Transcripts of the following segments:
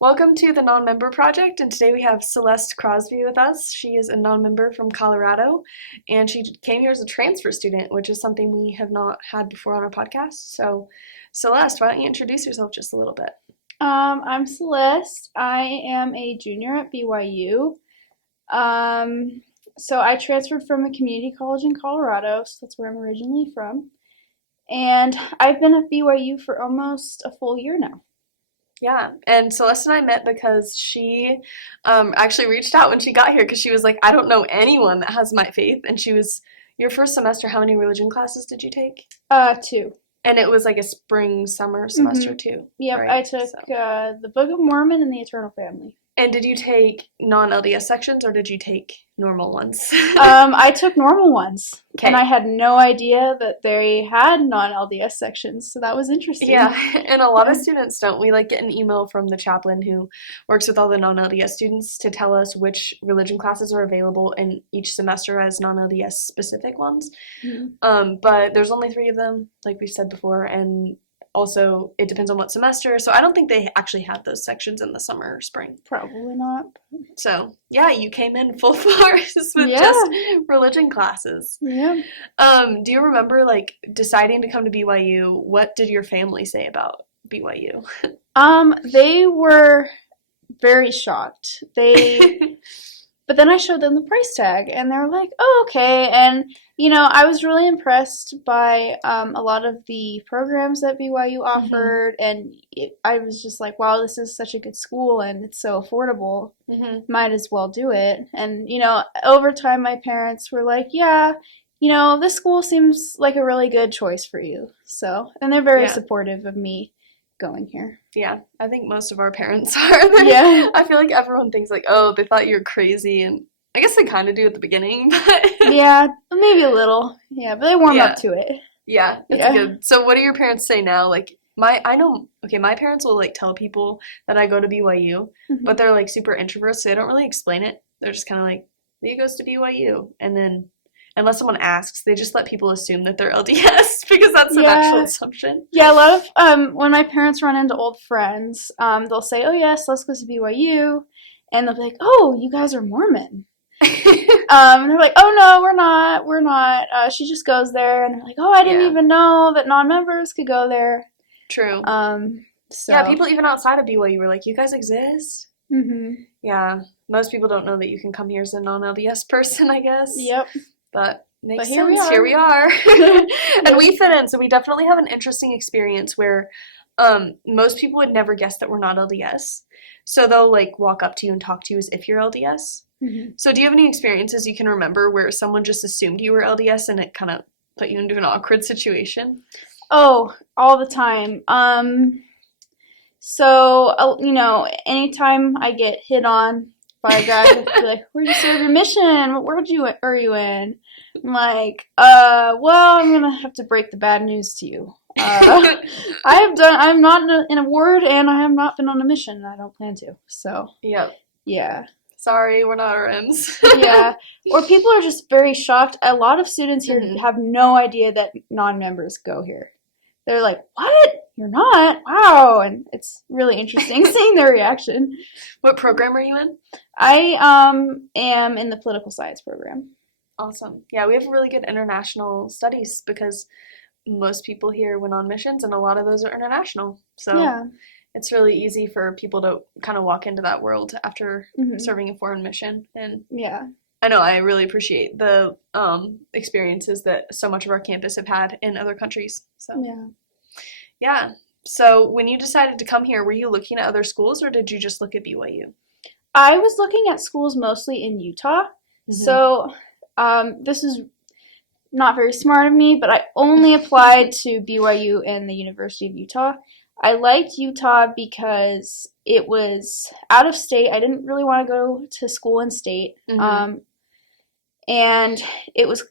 Welcome to the Non-Member Project, and today we have Celeste Crosbie with us. She is a non-member from Colorado, and she came here as a transfer student, which is something we have not had before on our podcast. So, Celeste, why don't you introduce yourself just a little bit? I'm Celeste. I am a junior at BYU. So I transferred from a community college in Colorado, so that's where I'm originally from. And I've been at BYU for almost a full year now. Yeah, and Celeste and I met because she actually reached out when she got here because she was like, I don't know anyone that has my faith. And she was, your first semester, how many religion classes did you take? Two. And it was like a spring, summer semester too, Yep, right? I took the Book of Mormon and the Eternal Family. And did you take non-LDS sections or did you take normal ones? I took normal ones, and I Okay. had no idea that they had non-LDS sections, so that was interesting. Yeah, and a lot of Yeah. students don't. We like get an email from the chaplain who works with all the non-LDS students to tell us which religion classes are available in each semester as non-LDS specific ones. Mhm. But there's only three of them, like we said before, and also it depends on what semester. So I don't think they actually have those sections in the summer or spring. Probably not. So yeah, you came in full force with just Yeah, religion classes. yeah. Do you remember like deciding to come to BYU? What did your family say about BYU? They were very shocked. But then I showed them the price tag, and they were like, "Oh, okay." And I was really impressed by a lot of the programs that BYU Mhm. offered, and I was just like, "Wow, this is such a good school, and it's so affordable. Mhm. Might as well do it." And over time, my parents were like, "Yeah, this school seems like a really good choice for you." So, and they're very Yeah. supportive of me going here. Yeah. I think most of our parents are. Yeah. I feel like everyone thinks like, "Oh, they thought you were crazy," and I guess they kind of do at the beginning, but Yeah, maybe a little. Yeah, but they warm up yeah. to it. Yeah, it's Yeah. good. So what do your parents say now? Like I know, okay, my parents will like tell people that I go to BYU, but Hmm. they're like super introverts, so they don't really explain it. They're just kind of like, Leah goes to BYU, and then unless someone asks, they just let people assume that they're LDS because that's the natural Yeah. assumption. Yeah, a lot of when my parents run into old friends, they'll say, "Oh yes, let's go to BYU," and they'll be like, "Oh, you guys are Mormon." And they're like, "Oh no, we're not. We're not. She just goes there." And they're like, "Oh, I didn't Yeah, even know that non-members could go there." true. Um, Yeah, so, people even outside of BYU were like, "You guys exist?" hmm. Yeah, most people don't know that you can come here as a non-LDS person, I guess. Yep. But But makes here we sense. Here are. we are. And Yep. we fit in, so we definitely have an interesting experience where most people would never guess that we're not LDS. So they'll like walk up to you and talk to you as if you're LDS. Hmm. So do you have any experiences you can remember where someone just assumed you were LDS and it kind of put you into an awkward situation? Oh, all the time. So, anytime I get hit on by a guy who'll be like, "Where'd you serve your mission? What ward are you in?" I'm like, well, I'm gonna have to break the bad news to you. I'm not in a ward, and I have not been on a mission, and I don't plan to. So, Yep. yeah. Sorry, we're not RMs. Yeah. Or people are just very shocked. A lot of students here Hmm. have no idea that non-members go here. They're like, "What? You're not? Wow!" And it's really interesting seeing their reaction. What program are you in? I am in the political science program. Awesome. Yeah, we have really good international studies because most people here went on missions and a lot of those are international. So Yeah. it's really easy for people to kind of walk into that world after Hmm. serving a foreign mission. And Yeah. I know I really appreciate the experiences that so much of our campus have had in other countries. So Yeah. yeah. So when you decided to come here, were you looking at other schools or did you just look at BYU? I was looking at schools mostly in Utah. Hmm. So this is not very smart of me, but I only applied to BYU and the University of Utah. I liked Utah because it was out of state. I didn't really want to go to school in state. Hmm. And it was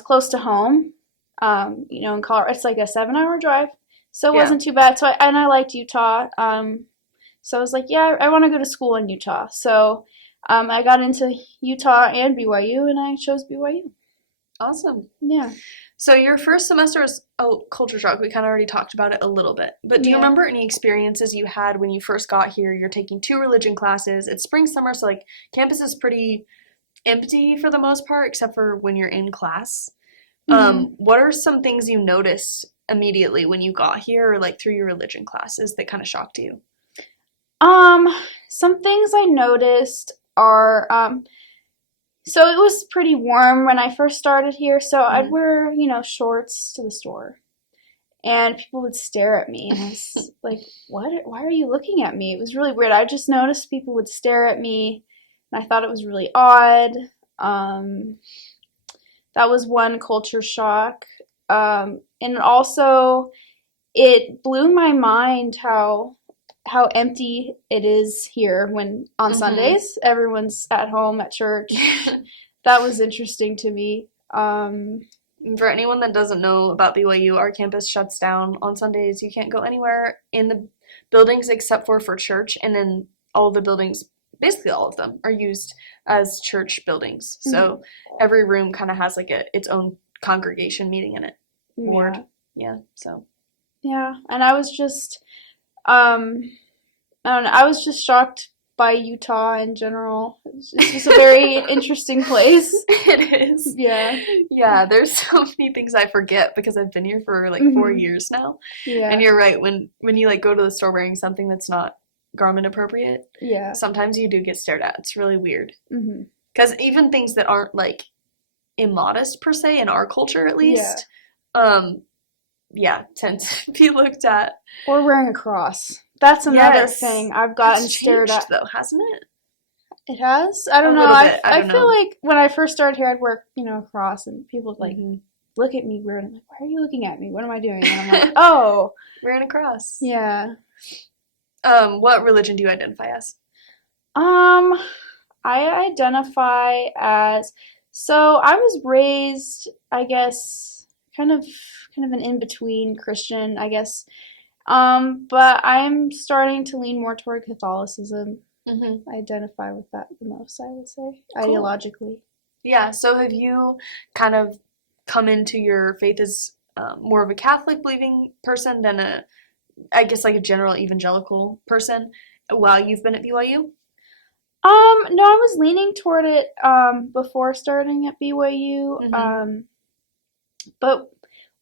close to home. In Colorado, it's like a 7 hour drive, so it Yeah. wasn't too bad. And I liked Utah. So I was like, yeah, I want to go to school in Utah. So I got into Utah and BYU, and I chose BYU. Awesome. Yeah. So your first semester was a culture shock. We kind of already talked about it a little bit. But do you Yeah. remember any experiences you had when you first got here? You're taking 2 religion classes. It's spring, summer, so like campus is pretty empty for the most part, except for when you're in class. What are some things you noticed immediately when you got here or like through your religion classes that kind of shocked you? Some things I noticed are, so it was pretty warm when I first started here, so I'd wear, shorts to the store. And people would stare at me, and I was like, what? Why are you looking at me? It was really weird. I just noticed people would stare at me, and I thought it was really odd. That was one culture shock. And also, it blew my mind how empty it is here when on Sundays everyone's at home at church. That was interesting to me. For anyone that doesn't know about BYU, our campus shuts down on Sundays. You can't go anywhere in the buildings except for church, and then all the buildings, basically all of them, are used as church buildings. So every room kind of has like its own congregation meeting in it. Ward. Yeah, so. Yeah, and I was just, I don't know, I was just shocked by Utah in general. It's just a very interesting place. It is. Yeah. Yeah, there's so many things I forget because I've been here for like 4 years now. Yeah. And you're right, when you like go to the store wearing something that's not garment appropriate, sometimes you do get stared at. It's really weird. Because even things that aren't like immodest per se in our culture at least, tend to be looked at. Or wearing a cross. That's another thing I've gotten stared at. Though, hasn't it? It has? I don't know. I feel like when I first started here, I'd wear, a cross, and people would, like, look at me weird. I'm like, why are you looking at me? What am I doing? And I'm like, oh. Wearing a cross. Yeah. What religion do you identify as? I identify as, so I was raised, I guess, kind of an in-between Christian, I guess. But I'm starting to lean more toward Catholicism. I identify with that the most, I would say, ideologically. Yeah, so have you kind of come into your faith as more of a Catholic believing person than I guess like a general evangelical person while you've been at BYU? No, I was leaning toward it before starting at BYU. But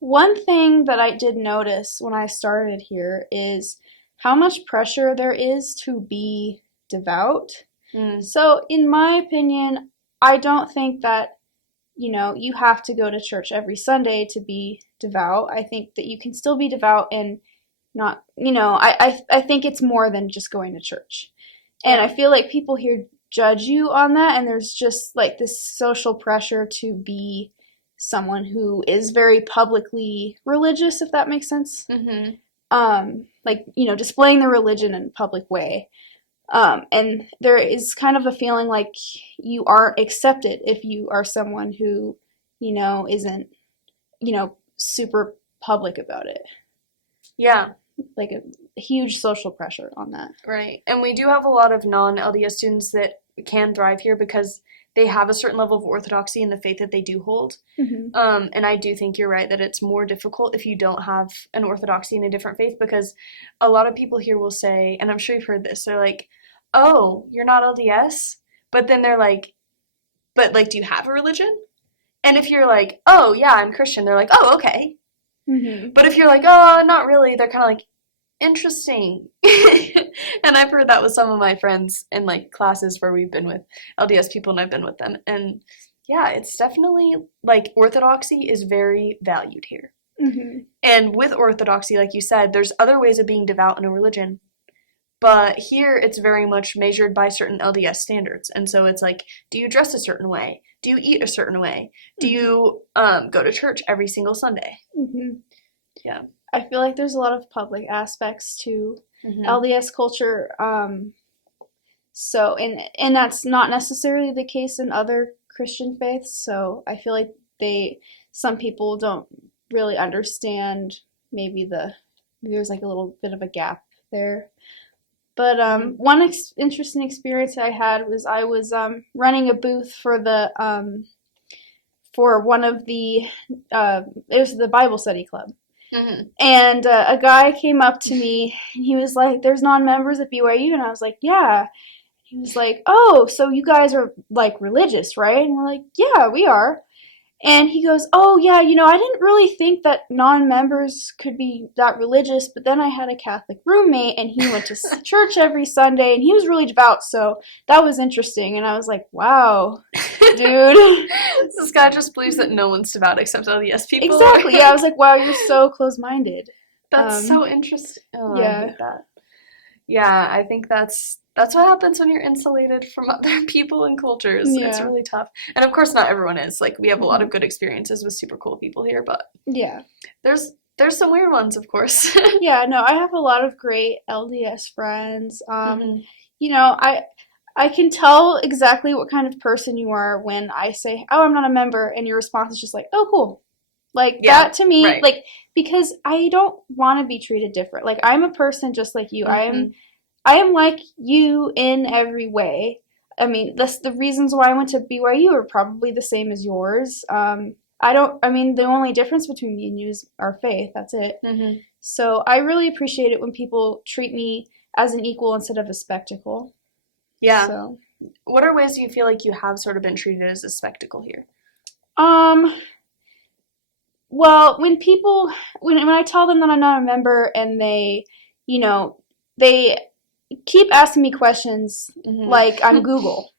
one thing that I did notice when I started here is how much pressure there is to be devout. So, in my opinion, I don't think that, you have to go to church every Sunday to be devout. I think that you can still be devout and not, I think it's more than just going to church. And I feel like people here judge you on that, and there's just like this social pressure to be someone who is very publicly religious, if that makes sense. Like, displaying their religion in a public way. And there is kind of a feeling like you aren't accepted if you are someone who, isn't, super public about it. Yeah. Like a huge social pressure on that. Right. And we do have a lot of non-LDS students that can thrive here because they have a certain level of orthodoxy in the faith that they do hold. And I do think you're right that it's more difficult if you don't have an orthodoxy in a different faith, because a lot of people here will say, and I'm sure you've heard this, they're like, oh, you're not LDS? But then they're like, but like, do you have a religion? And if you're like, oh, yeah, I'm Christian, they're like, oh, okay. But if you're like, oh, not really, they're kind of like, interesting. And I've heard that with some of my friends in like classes where we've been with LDS people and I've been with them. And yeah, it's definitely like orthodoxy is very valued here. And with orthodoxy, like you said, there's other ways of being devout in a religion. But here it's very much measured by certain LDS standards. And so it's like, do you dress a certain way? Do you eat a certain way? Do you go to church every single Sunday? Yeah. I feel like there's a lot of public aspects to LDS culture. So, and that's not necessarily the case in other Christian faiths. So I feel like some people don't really understand maybe there's like a little bit of a gap there. But one interesting experience I had was I was running a booth for the for one of the, it was the Bible study club. Mm-hmm. And a guy came up to me, and he was like, there's non-members at BYU, and I was like, yeah. He was like, oh, so you guys are, like, religious, right? And we're like, yeah, we are. And he goes, oh, yeah, I didn't really think that non-members could be that religious, but then I had a Catholic roommate, and he went to church every Sunday, and he was really devout, so that was interesting. And I was like, wow, dude. This guy just believes that no one's devout except LDS people. Exactly, yeah, I was like, wow, you're so close-minded. That's so interesting. Oh, yeah. I hate that. Yeah, I think that's what happens when you're insulated from other people and cultures. Yeah. It's really tough. And of course not everyone is. Like, we have a lot of good experiences with super cool people here, but yeah. There's some weird ones, of course. Yeah, no, I have a lot of great LDS friends. Mm-hmm. I can tell exactly what kind of person you are when I say, oh, I'm not a member, and your response is just like, oh, cool. Like, that to me, right. like, because I don't want to be treated different. Like, I'm a person just like you. Mm-hmm. I am like you in every way. I mean, the reasons why I went to BYU are probably the same as yours. The only difference between me and you is our faith. That's it. Mm-hmm. So I really appreciate it when people treat me as an equal instead of a spectacle. Yeah. So. What are ways you feel like you have sort of been treated as a spectacle here? Well, when I tell them that I'm not a member and they keep asking me questions like I'm Google.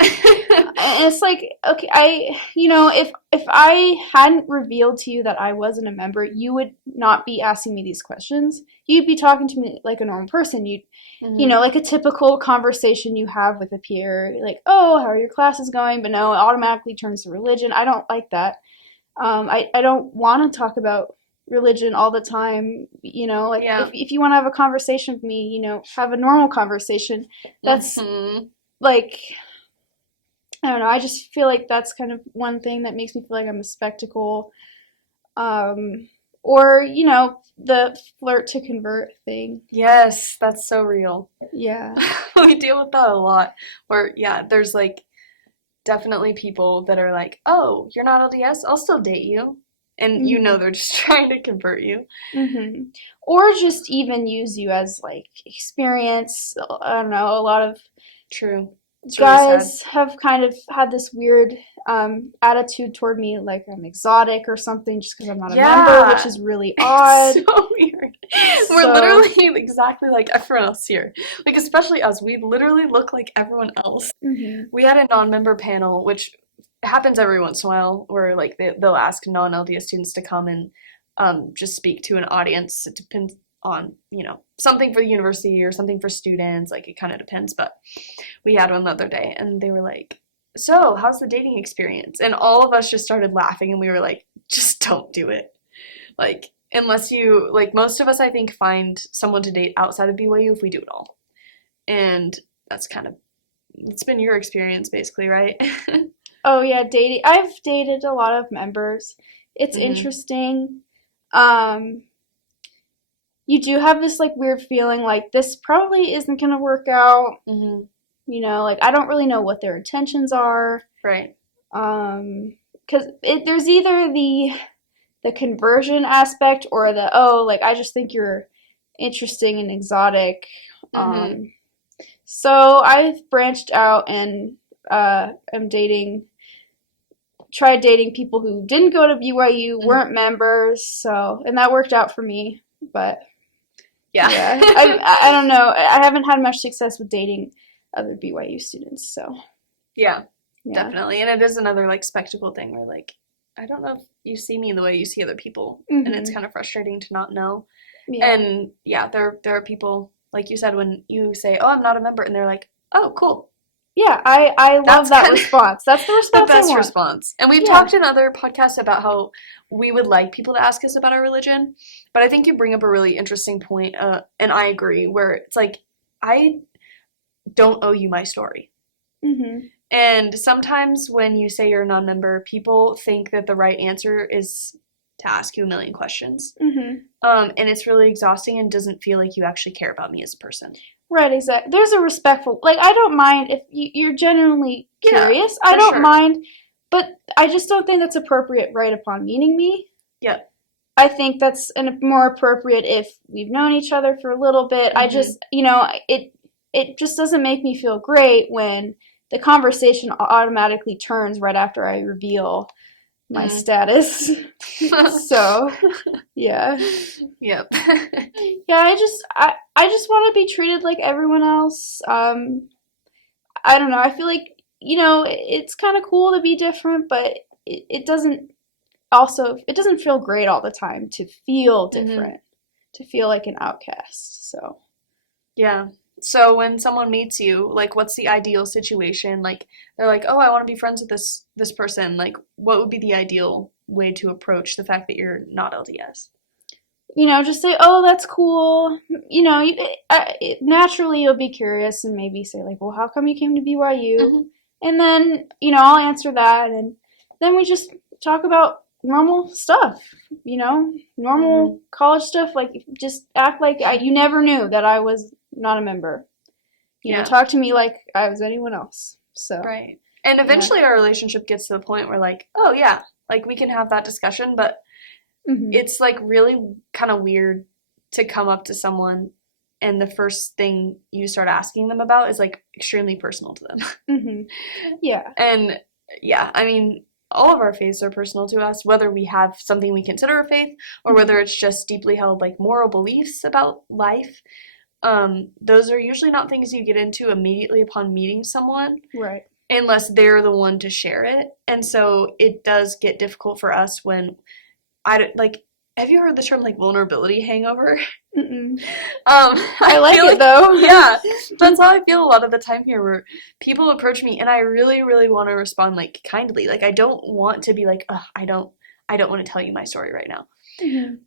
And it's like, okay, if I hadn't revealed to you that I wasn't a member, you would not be asking me these questions. You'd be talking to me like a normal person. Like a typical conversation you have with a peer, like, oh, how are your classes going? But no, it automatically turns to religion. I don't like that. I don't want to talk about religion all the time, if you want to have a conversation with me, have a normal conversation. That's like, I don't know, I just feel like that's kind of one thing that makes me feel like I'm a spectacle. Or, the flirt to convert thing. Yes, that's so real. Yeah. We deal with that a lot. Where, there's like definitely people that are like, oh, you're not LDS? I'll still date you. And they're just trying to convert you. Mm-hmm. Or just even use you as, like, experience. I don't know, a lot of guys have kind of had this weird attitude toward me, like I'm exotic or something, just because I'm not a member, which is really odd. So weird. We're literally exactly like everyone else here. Like, especially us. We literally look like everyone else. Mm-hmm. We had a non-member panel, which happens every once in a while, where like they'll ask non-LDS students to come and just speak to an audience. It depends on, something for the university or something for students. Like, it kind of depends. But we had one the other day, and they were like, so how's the dating experience? And all of us just started laughing, and we were like, just don't do it. Like, unless you, like, most of us, I think, find someone to date outside of BYU if we do it all. And that's it's been your experience, basically, right? Oh, yeah, dating. I've dated a lot of members. It's interesting. You do have this, like, weird feeling like this probably isn't going to work out. Mm-hmm. Like, I don't really know what their intentions are. Right. Because there's either the conversion aspect or I just think you're interesting and exotic. So I've branched out and tried dating people who didn't go to BYU, weren't members, and that worked out for me. But yeah, I don't know. I haven't had much success with dating other BYU students. So yeah, definitely. And it is another like spectacle thing where like I don't know if you see me the way you see other people, and it's kind of frustrating to not know. Yeah. And there are people, like you said, when you say, "Oh, I'm not a member," and they're like, "Oh, cool." Yeah, I love that response. That's the response the best I want. response. And we've talked in other podcasts about how we would like people to ask us about our religion, but I think you bring up a really interesting point, and I agree, where it's like, I don't owe you my story. Mm-hmm. And sometimes when you say you're a non-member, people think that the right answer is to ask you a million questions. Mm-hmm. And it's really exhausting and doesn't feel like you actually care about me as a person. Right, exactly. There's a respectful, like, I don't mind if you're genuinely curious. I don't mind but I just don't think that's appropriate right upon meeting me. Yep. I think that's more appropriate if we've known each other for a little bit. I just, it just doesn't make me feel great when the conversation automatically turns right after I reveal my status. So, yeah. Yep. Yeah, I just want to be treated like everyone else. I don't know. I feel like, it's kind of cool to be different, but it doesn't feel great all the time to feel different, to feel like an outcast. So, yeah. So when someone meets you, like, what's the ideal situation? Like, they're like, oh, I want to be friends with this person. Like, what would be the ideal way to approach the fact that you're not LDS? Just say, oh, that's cool. Naturally you'll be curious and maybe say, like, well, how come you came to BYU? And then, I'll answer that, and then we just talk about normal stuff, normal college stuff. Like, just act like you never knew that I was not a member. Talk to me like I was anyone else. So right. And eventually our relationship gets to the point where, like, oh yeah, like, we can have that discussion, but it's like really kind of weird to come up to someone and the first thing you start asking them about is like extremely personal to them. Yeah. And yeah, I mean, all of our faiths are personal to us, whether we have something we consider a faith or whether it's just deeply held like moral beliefs about life. Those are usually not things you get into immediately upon meeting someone. Right. Unless they're the one to share it. And so it does get difficult for us when have you heard the term like vulnerability hangover? I like it though. Yeah, that's how I feel a lot of the time here, where people approach me and I really, really want to respond like kindly. Like, I don't want to be like, I don't want to tell you my story right now.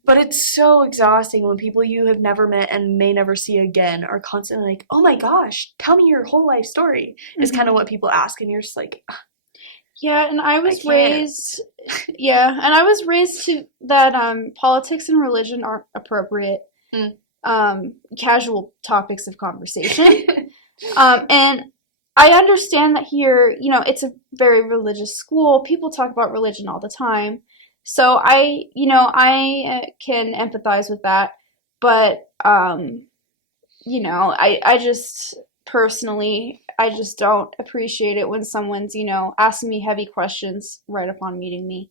But it's so exhausting when people you have never met and may never see again are constantly like, oh my gosh, tell me your whole life story, is kind of what people ask, and you're just like, yeah, and I was raised to that politics and religion aren't appropriate casual topics of conversation. And I understand that here, it's a very religious school. People talk about religion all the time. So I can empathize with that. But, I just personally, I just don't appreciate it when someone's, asking me heavy questions right upon meeting me.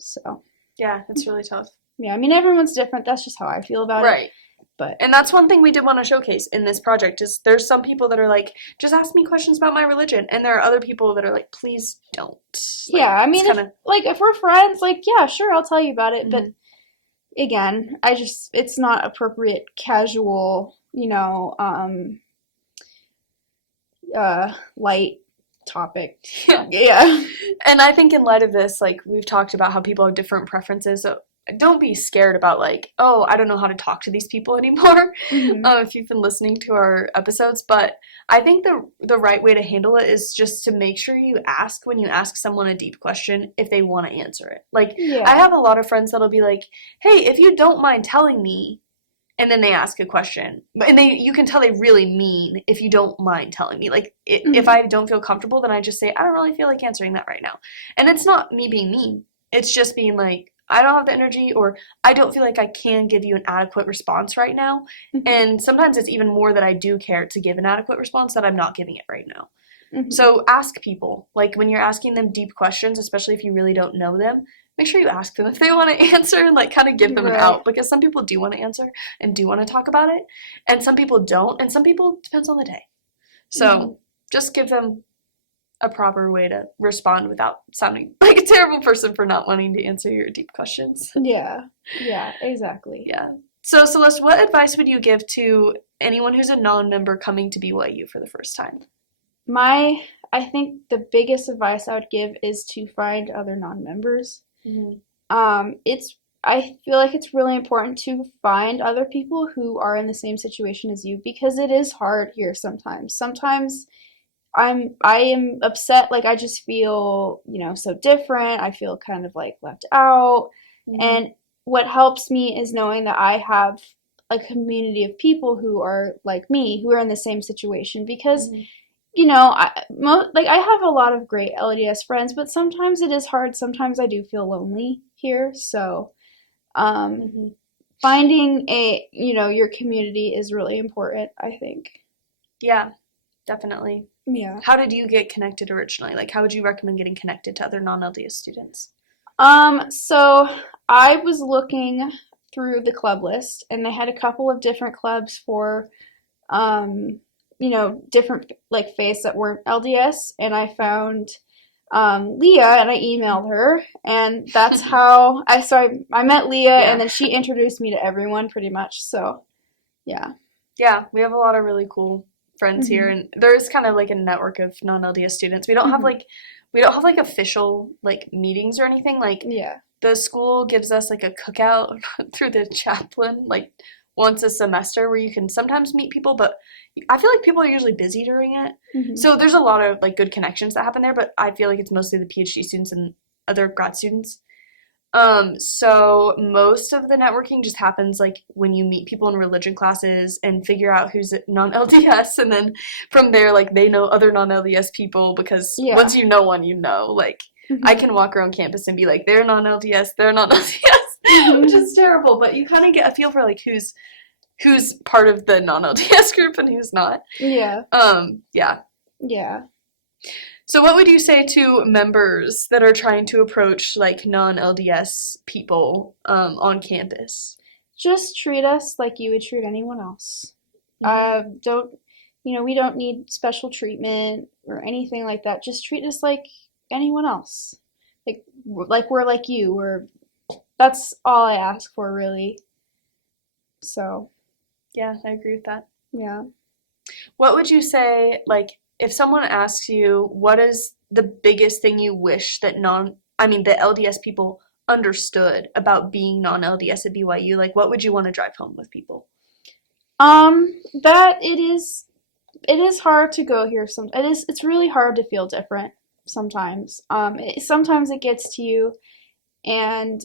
So. Yeah, it's really tough. Yeah, I mean, everyone's different. That's just how I feel about it. Right. And that's one thing we did want to showcase in this project is there's some people that are like, just ask me questions about my religion. And there are other people that are like, please don't. Like, yeah, I mean, if we're friends, like, yeah, sure, I'll tell you about it. But again, it's not appropriate casual, light topic. Yeah. And I think in light of this, like, we've talked about how people have different preferences. So don't be scared about like, oh, I don't know how to talk to these people anymore. If you've been listening to our episodes, but I think the right way to handle it is just to make sure you ask when you ask someone a deep question if they want to answer it. Like, I have a lot of friends that'll be like, hey, if you don't mind telling me, and then they ask a question, and you can tell they really mean if you don't mind telling me. Like, if I don't feel comfortable, then I just say, I don't really feel like answering that right now. And it's not me being mean. It's just being like, I don't have the energy, or I don't feel like I can give you an adequate response right now. And sometimes it's even more that I do care to give an adequate response that I'm not giving it right now. So ask people. Like, when you're asking them deep questions, especially if you really don't know them, make sure you ask them if they want to answer and like kind of give them an out, because some people do want to answer and do want to talk about it, and some people don't, and some people depends on the day. So just give them a proper way to respond without sounding like a terrible person for not wanting to answer your deep questions. Yeah, exactly. Yeah. So Celeste, what advice would you give to anyone who's a non-member coming to BYU for the first time? I think the biggest advice I would give is to find other non-members. I feel like it's really important to find other people who are in the same situation as you, because it is hard here sometimes. Sometimes I am upset, like I just feel, so different. I feel kind of like left out. And what helps me is knowing that I have a community of people who are like me, who are in the same situation, because I have a lot of great LDS friends, but sometimes it is hard. Sometimes I do feel lonely here. So, um, Hmm. finding your community is really important, I think. Yeah, definitely. Yeah. How did you get connected originally? Like, how would you recommend getting connected to other non-LDS students? So I was looking through the club list, and they had a couple of different clubs for, um, different like faiths that weren't LDS, and I found Leah, and I emailed her, and that's how I met Leah, and Yeah. then she introduced me to everyone pretty much. So yeah. Yeah, we have a lot of really cool friends here, Mhm. and there is kind of like a network of non-LDS students. Mhm. We don't have like official like meetings or anything. Like Yeah. the school gives us like a cookout through the chaplain like once a semester where you can sometimes meet people, but I feel like people are usually busy during it. Mhm. So there's a lot of like good connections that happen there, but I feel like it's mostly the PhD students and other grad students. So most of the networking just happens like when you meet people in religion classes and figure out who's non-LDS, and then from there, like they know other non-LDS people because once Yeah. you know one, you know. Like I Mhm. can walk around campus and be like, they're non-LDS, they're non-LDS, which Mhm. is terrible. But you kind of get a feel for like who's part of the non-LDS group and who's not. Yeah. Yeah. Yeah. So what would you say to members that are trying to approach like non-LDS people on campus? Just treat us like you would treat anyone else. Hmm. Don't, we don't need special treatment or anything like that. Just treat us like anyone else. Like we're like you. That's all I ask for, really. So, Yeah, I agree with that. yeah. What would you say, like, if someone asks you, what is the biggest thing you wish that the LDS people understood about being non-LDS at BYU? Like, what would you want to drive home with people? That it is hard to go here. It's really hard to feel different sometimes. Sometimes it gets to you, and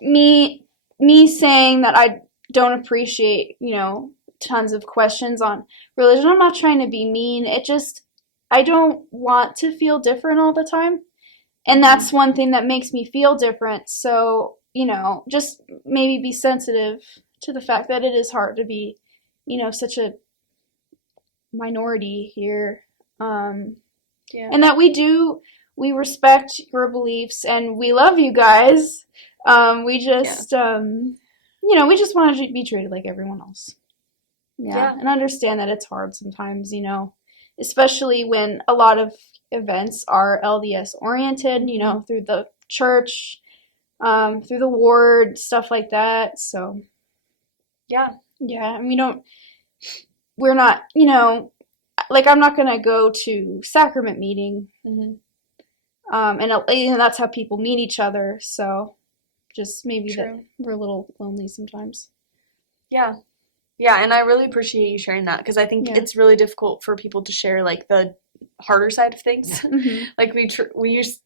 me saying that I don't appreciate, tons of questions on religion. I'm not trying to be mean. I don't want to feel different all the time. And Hmm. that's one thing that makes me feel different. So, just maybe be sensitive to the fact that it is hard to be, such a minority here. Um, Yeah. and that we respect your beliefs and we love you guys. We Yeah. just, we just want to be treated like everyone else. Yeah, Yeah. and understand that it's hard sometimes, especially when a lot of events are LDS oriented, Hmm. through the church, through the ward, stuff like that. So, Yeah. yeah, and we're not, like I'm not gonna go to sacrament meeting, Hmm. and that's how people meet each other. So, just maybe that True. we're a little lonely sometimes. Yeah. Yeah, and I really appreciate you sharing that because I think Yeah. it's really difficult for people to share like the harder side of things. Mhm. Like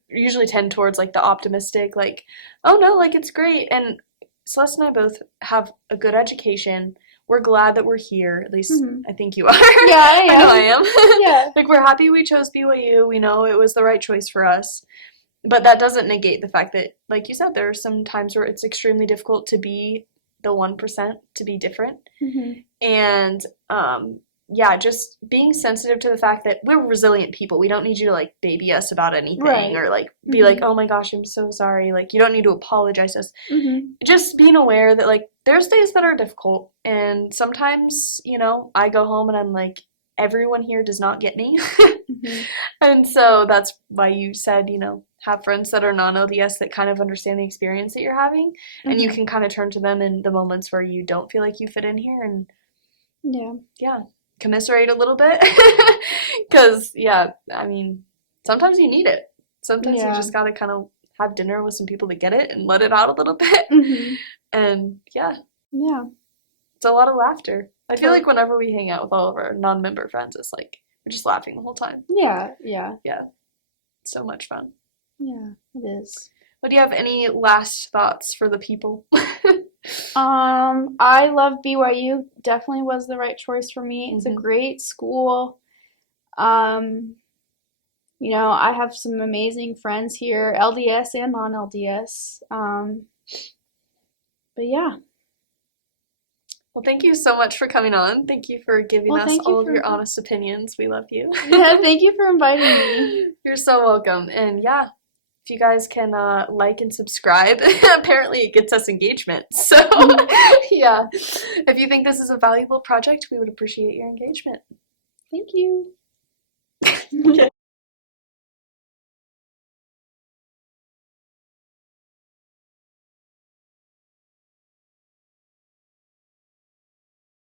usually tend towards like the optimistic, like, oh no, like it's great. And Celeste and I both have a good education. We're glad that we're here. At least Mhm. I think you are. Yeah, I I know I am. am. Yeah. Like we're happy we chose BYU. We know it was the right choice for us. But that doesn't negate the fact that, like you said, there are some times where it's extremely difficult to be the 1%, to be different. Mhm. And yeah, just being sensitive to the fact that we're resilient people. We don't need you to like baby us about anything Right. or like be like, Mhm. oh my gosh, I'm so sorry. Like, you don't need to apologize to us. Mhm. Just being aware that like there's days that are difficult. And sometimes, I go home and I'm like, everyone here does not get me. Mhm. And so that's why you said, have friends that are non LDS that kind of understand the experience that you're having. And you Mhm. can kind of turn to them in the moments where you don't feel like you fit in here and Yeah. yeah, commiserate a little bit. Because, yeah, I mean, sometimes you need it. Sometimes you Yeah. just gotta kind of have dinner with some people to get it and let it out a little bit. Mhm. And yeah, Yeah. it's a lot of laughter. I feel like Tot- whenever we hang out with all of our non-member friends, it's like we're just laughing the whole time. Yeah. Yeah. Yeah, it's so much fun. Yeah. It is. But do you have any last thoughts for the people? I love BYU. Definitely was the right choice for me. It's a Hmm. great school. Um, I have some amazing friends here, LDS and non-LDS. But yeah. Well, thank you so much for coming on. Thank you for giving Well, us thank you all of for your honest opinions. We love you. yeah, thank you for inviting me. You're so welcome. And yeah, if you guys can like and subscribe, apparently it gets us engagement. So yeah, if you think this is a valuable project, we would appreciate your engagement. Thank you. Okay.